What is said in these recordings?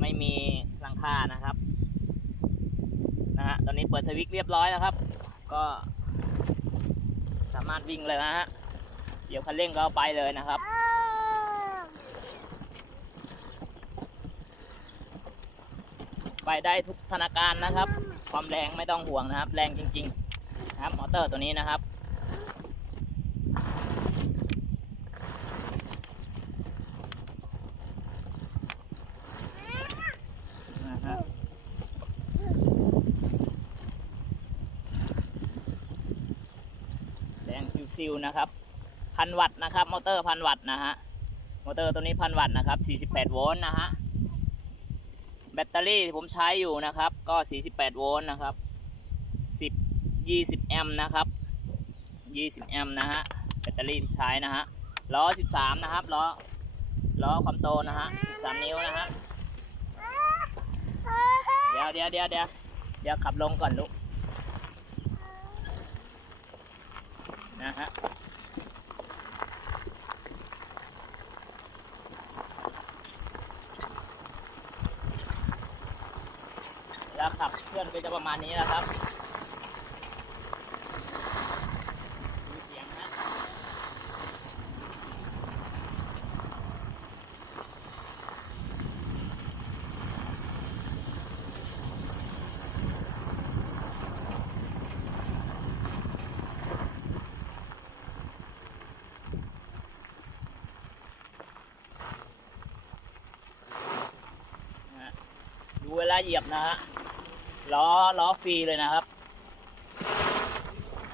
ไม่มีหลังคานะครับนะฮะตอนนี้เปิดสวิตช์เรียบร้อยแล้วครับ ก็สามารถวิ่งเลยนะฮะเดี๋ยวคันเร่งก็เอาไปเลยนะครับไปได้ทุกธนาการนะครับ ความแรงไม่ต้องห่วงนะครับ แรงจริง ๆ นะครับมอเตอร์ตัวนี้นะครับ นะฮะแร งซิวๆนะครับพันวัตต์นะครับมอเตอร์พันวัตต์นะฮะมอเตอร์ตัวนี้พันวัตต์นะครับ48โวลต์นะฮะแบตเตอรี่ที่ผมใช้อยู่นะครับก็ 48โวลต์นะครับ10 20แอมป์นะครับ20แอมป์นะฮะแบตเตอรี่ที่ใช้นะฮะล้อ 13 นะครับล้อล้อความโตนะฮะ13 นิ้วนะฮะเดี๋ยวเดี๋ยวเดี๋ยวเดี๋ยวเดี๋ยวขับลงก่อนลูก นะฮะแล้วขับเคลื่อนก็จะประมาณนี้แหละครับมีเสียงนะ นะฮะ ดูเวลาเหยียบนะฮะล้อล้อฟรีเลยนะครับ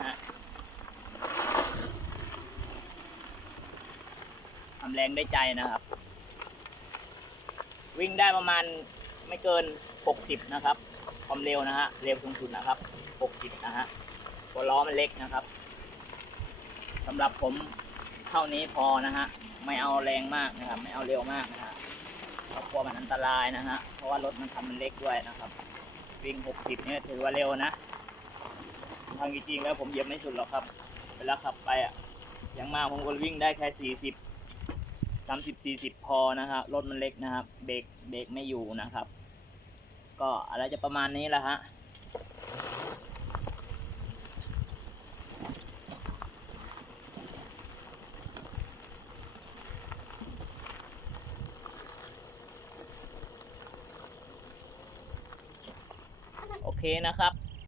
ฮะทำแรงได้ใจนะครับ วิ่งได้ประมาณไม่เกิน 60 นะครับ ความเร็วนะฮะเร็วสูงสุดนะครับ 60 นะฮะตัวล้อมันเล็กนะครับสำหรับผมเท่านี้พอนะฮะไม่เอาแรงมากนะครับ ไม่เอาเร็วมากนะฮะ เรากลัวมันอันตรายนะฮะ เพราะว่ารถมันทำมันเล็กด้วยนะครับ วิ่ง 60 เนี่ยถือว่าเร็วนะ ทางจริงๆแล้วผมเหยียบไม่สุดหรอกครับ เวลาขับไปอะอย่างมากผมก็วิ่งได้แค่ 40 30 40 พอนะครับ รถมันเล็กนะครับ เบรก เบรกไม่อยู่นะครับ ก็อะไรจะประมาณนี้แหละฮะ นะครับ